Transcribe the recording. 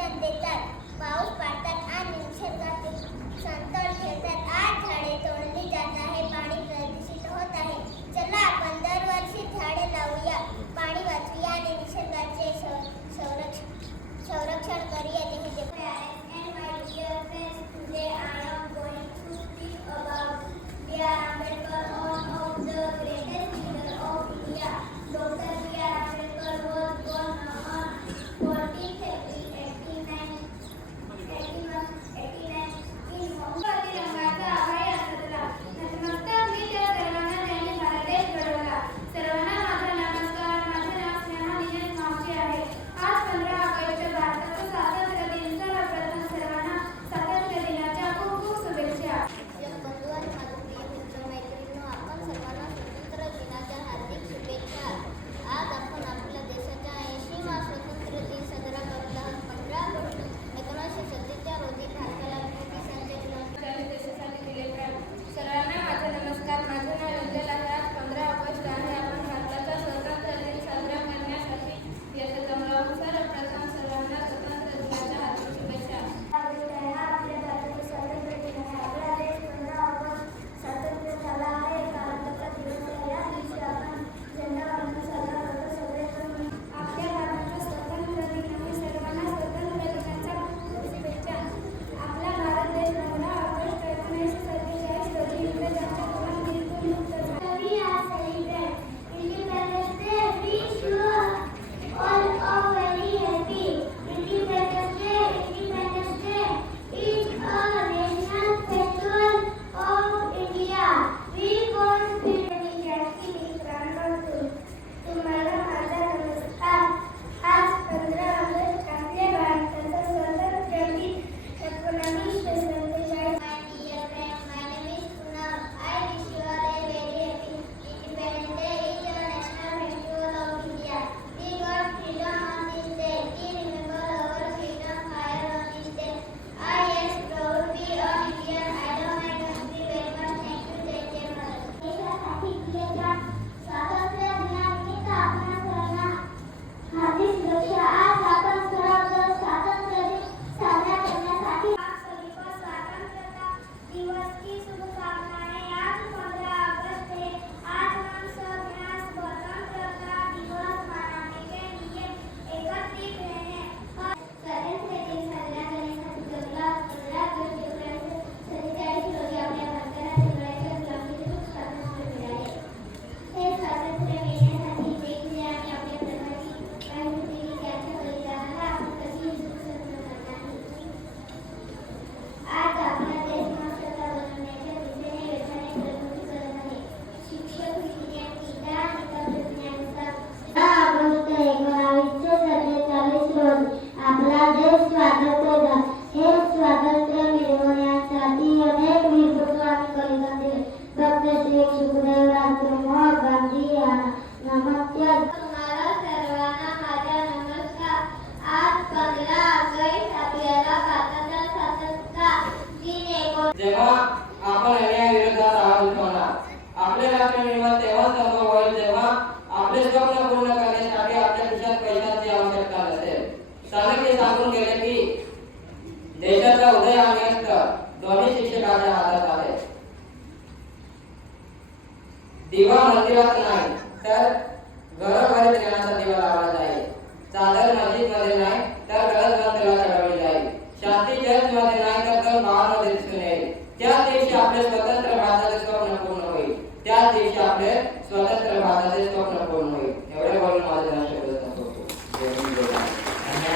Oxygen देतात, पाऊस पाडतात आणि निसर्गातील समतोल ठेवतात. आज झाडे तोडली जात आहे, पाणी प्रदूषित होत आहे. चला आपण दरवर्षी झाडे लावूया, पाणी वाचवूया आणि निसर्गाचे संरक्षण करूया. Today I am going to speak about B.R. Ambedkar, one of the greatest leaders of India. Dr. B.R. Ambedkar was born on 14th April 1889 in Mumbai. रंगाचा अभय असला नतमस्तक मी त्या सर्वांना त्यांनी भारत देश घडवला. सर्वांना माझा नमस्कार. माझे नाव स्नेहा दिनेश मावशी आहे. आज 15 ऑगस्ट भारताचा स्वातंत्र्य दिन. सर्वप्रथम सर्वांना स्वातंत्र्य दिनाच्या खूप खूप शुभेच्छा. बंधू आणि माझे प्रिय मित्र-मैत्रिणींनो, आपण सर्वांना स्वातंत्र्य दिनाच्या हार्दिक शुभेच्छा. आज आपण आपल्या देशाच्या 80वा स्वातंत्र्य दिन साजरा करत आहोत. 15 ऑगस्ट 1947 रोजी भारताला ब्रिटिशांच्या विरोधात देशासाठी दिले प्राण. सर्वांना माझा नमस्कार. माझे नाव रंजन आहे. आज 15 ऑगस्ट आहे. आपण भारताचा स्वातंत्र्य दिन साजरा करण्यासाठी येथे जमलो आहोत. सर्वप्रथम सर्वांना स्वातंत्र्य दिनाच्या हार्दिक शुभेच्छा. आपल्या भारताचा स्वातंत्र्य दिन आहे. आपला देश 15 ऑगस्ट स्वातंत्र्य झाला आहे. भारताचा दिवस आहे. या दिवशी आपण झेंडा वंदन साजरा करतो. सगळे आपल्या भारताचा स्वातंत्र्य दिन आहे. सर्वांना स्वातंत्र्य दिनाच्या खूप शुभेच्छा. आपला भारत देश 15 ऑगस्ट 1947 रोजी इंग्रजांच्या गुलामगिरीतून मुक्त झाला. We are celebrate Independence Day. Wish you all very happy Independence Day. Independence Day is a national festival of India. We want विद्यार्थी मित्रांनो, तुम्हाला माझा नमस्कार. आज 15 ऑगस्ट आपल्या भारताचा स्वातंत्र्य दिन 1947. My dear friends, my name is Poonam. I wish you all a very happy Independence Day. Is a national festival of India. We got freedom on this day. We remember our freedom fire on this day. I am proud to be an Indian. I love my country very much. Thank you. Jai Jai Bharat. देशासाठी दिलेल्या स्वातंत्र्य दिनानिमित्त आपणा सर्वांना हार्दिक शुभेच्छा. आज आपण सर्वजण स्वातंत्र्य दिन साजरा करण्यासाठी आप सभी को स्वतंत्रता दिवस की शुभकामनाएं. आज 15 अगस्त है. आज हम सब यहाँ स्वतंत्रता दिवस मनाने के लिए एकत्रित हुए हैं. स्वातंत्र्य दिन साजरा करण्यासाठी जगला 15 ऑगस्ट 1947 रोजी आपल्या भारताला इंग्रजांच्या गुलामीतून स्वातंत्र्य मिळाले. हे स्वातंत्र्य मिळण्यासाठी वेगवेगळे आणि आपल्या धर्माची काही होती त्याच्या बलिदानाला आपण कधीही विसरू शकणार नाही. आज आपला देश महासत्ता बनवण्याच्या दिशेने वेगाने प्रगती करत आहे. शिक्षक, विज्ञान, क्रीडा आणि तंत्रज्ञानानुसार 15 ऑगस्ट 1947 रोजी आपला देश स्वातंत्र्य झाला. हे स्वातंत्र्य मिळवण्यासाठी अनेक वीर पुत्रांनी बलिदान दिले. डॉक्टर श्री सुखदेव, महात्मा गांधी नमस्कार. तुम्हाला सर्वांना माझा नमस्कार. आज 15 ऑगस्ट आपल्याला स्वातंत्र्य दिन जेव्हा आपण अन्यायाविरोधात आवाज उठवला, आपले राष्ट्र निर्माण तेव्हा संभव होईल जेव्हा आपले स्वप्न पूर्ण करण्यासाठी आपल्या खिशात पैशांची आवश्यकता नसेल. चाणक्य सांगून गेले की देशाचा उदय आणि अस्त दोन्ही शिक्षकाच्या हातात आहे. दिवा मंदिरात नाही तर घरोघरी ज्ञानाचा दिवा लावला जाईल. चादर मस्जिदमध्ये नाही तर गरजवंताला चढवली जाईल. शांती चर्चमध्ये नाही तर तण गावामध्ये दिसून येईल. त्याच दिवशी आपले स्वतंत्र भारताचे स्वप्न पूर्ण होईल. त्याच दिवशी आपले स्वतंत्र